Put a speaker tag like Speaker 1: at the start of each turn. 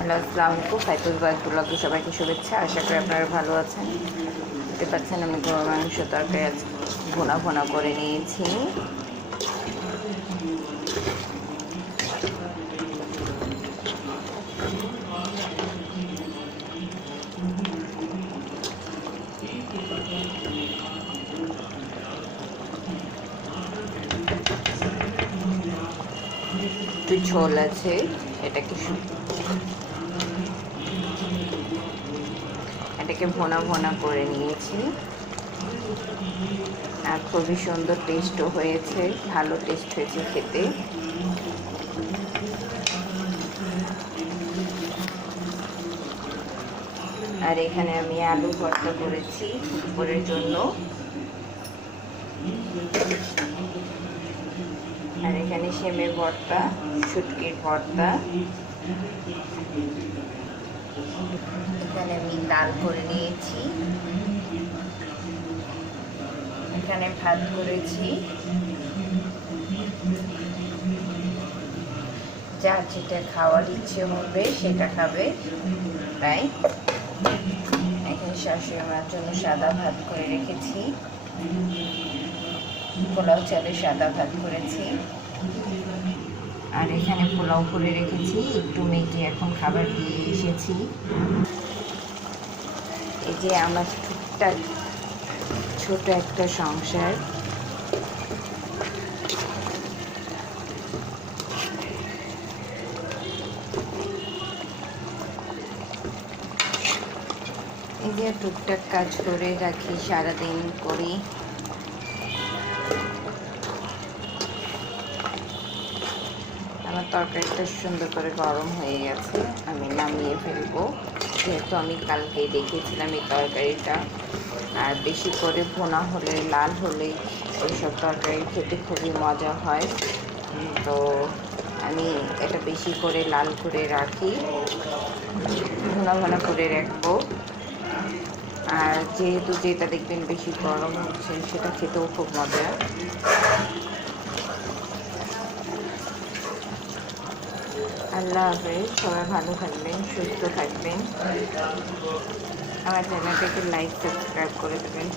Speaker 1: Hello আসসালামু আলাইকুম ফাইতুল bug ব্লগে সবাইকে শুভেচ্ছা। আশা করি আপনারা ভালো আছেন। দেখতে পাচ্ছেন আমি গরুর মাংস তরকারি আজ ভোনা ভোনা করে নিয়েছি। একটু ঝোল আছে এটাকে এটাকে ভোনা ভোনা করে নিয়েছি। আর খুবই সুন্দর টেস্টও হয়েছে, ভালো টেস্ট হয়েছে খেতে। আর এখানে আমি আলু ভর্তা করেছি দুপুরের জন্য। আর এখানে সেমের ভর্তা, শুটকির ভর্তা। এখানে আমি ডাল করে নিয়েছি। এখানে ভাত করেছি। যার যেটা খাওয়ার ইচ্ছে হবে সেটা খাবে। তাই এখানে শাশুড়ি মার জন্য সাদা ভাত করে রেখেছি। পোলাও চালে সাদা ভাত করেছি। আর এখানে পোলাও করে রেখেছি, একটু মেয়েকে এখন খাবার দিয়ে এসেছি। এই যে আমার টুকটাক ছোট একটা সংসার। এই যে টুকটাক কাজ করে রাখি, সারাদিন করি। আমার তরকারিটা সুন্দর করে গরম হয়ে গেছে, আমি নামিয়ে ফেলব। যেহেতু আমি কালকে দেখেছিলাম এই তরকারিটা, আর বেশি করে ভোনা হলে, লাল হলে ওইসব তরকারি খেতে খুবই মজা হয়। তো আমি এটা বেশি করে লাল করে রাখি, ভোনা ভোনা করে রাখব। আর যেহেতু যেটা দেখবেন বেশি গরম হচ্ছে, সেটা খেতেও খুব মজা। আল্লাহ হাফেজ সবাই ভালো থাকবেন সুস্থ থাকবেন। আমার চ্যানেলটাকে লাইক সাবস্ক্রাইব করে দেবেন।